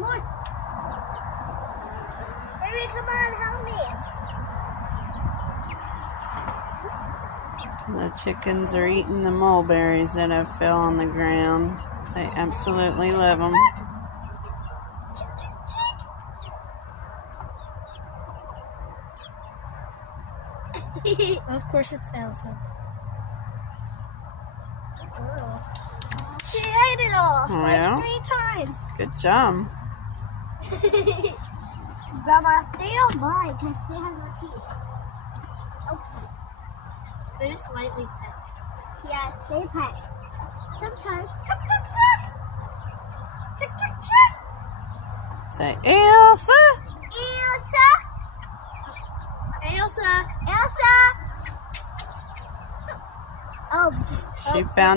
More. Baby, come on, help me. The chickens are eating the mulberries that have fell on the ground. They absolutely love them. Of course, it's Elsa. Oh. She ate it all Well, 3 times. Good job. Grandma, they don't mind because they have no teeth. Oops. They just slightly pet. Yeah, they pet. Sometimes. Chuck, chuck, chuck. Chuck, chuck, chuck. Say, Elsa! Elsa! Elsa! Elsa! Oh. She found a